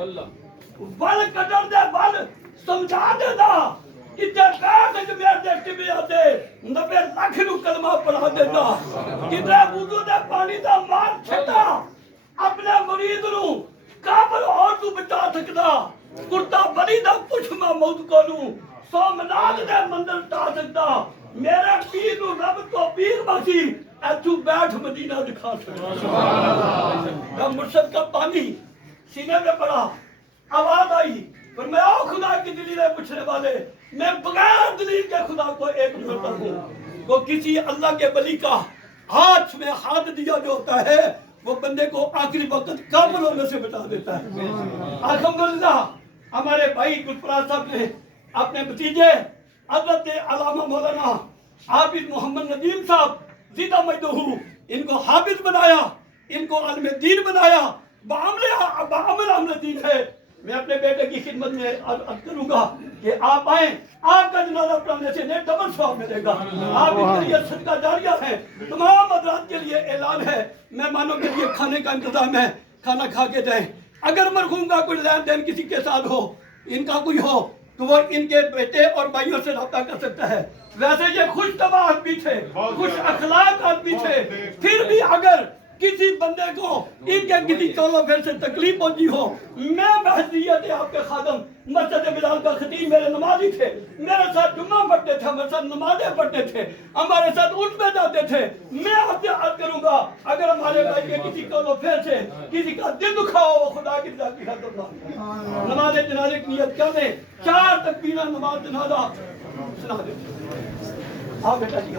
ول کٹر دے ول سمجھا دے دا کتے بیٹھ کے میرے دیکھتے بھی آتے 90 لاکھ نو کلمہ پڑھا دیتا کتے وضو دے پانی دا مار چھٹا اپنے مرید نو کافر اور تو بچا سکدا کرتا بلی دا پچھ محمود کو نو سومنات دے مندر ٹا سکدا میرے پیر نو رب تو پیر باسی ایتھو بیٹھ مدینہ دکھا سکدا مرشد کا پانی سینے میں پڑا آواز آئی فرمایا او خدا کی دلیلیں پوچھنے والے میں بغیر دلیل کے خدا کو ایک مانتا ہوں وہ کسی اللہ کے ولی کا ہاتھ میں ہاتھ دیا جو ہوتا ہے وہ بندے کو آخری وقت کامل ہونے سے بتا دیتا ہے الحمدللہ ہمارے بھائی گلپراز صاحب نے اپنے بھتیجے حضرت علامہ مولانا حافظ محمد ندیم صاحب زیدہ مجدہ ان کو حافظ بنایا ان کو علم دین بنایا بعمل عمل دین ہے میں اپنے بیٹے کی خدمت میں عرض کروں گا کہ آپ آئیں آپ کا جنازہ پڑھنے سے انہیں ڈبل ثواب ملے گا آپ ان کے لیے صدقہ جاریہ ہے تمام حضرات کے لیے اعلان ہے مہمانوں کے لیے کھانے کا انتظام ہے کھانا کھا کے جائیں اگر مرحوم کا کوئی لین دین کسی کے ساتھ ہو ان کا کوئی ہو تو وہ ان کے بیٹے اور بھائیوں سے رابطہ کر سکتا ہے ویسے یہ خوش طبع آدمی تھے خوش اخلاق آدمی تھے پھر بھی اگر کسی بندے کو ان کے کسی چولو پھر سے تکلیف پہنچی ہو میں بحثیت آپ کے خادم مسجد بلال کا خطیب میرے نمازی تھے میرے ساتھ جمعہ پڑھتے تھے ہمارے ساتھ نمازیں پڑھتے تھے ہمارے ساتھ اٹھ پہ جاتے تھے میں آپ سے عرض کروں گا اگر ہمارے بھائی کے کسی چولو پھر سے کسی کا دل دکھا ہو وہ خدا کی رضا کی خاطر نماز جنازے کی نیت کر دیں 4 تکبیرہ نماز جنازہ سنا دیں ہاں بیٹا جی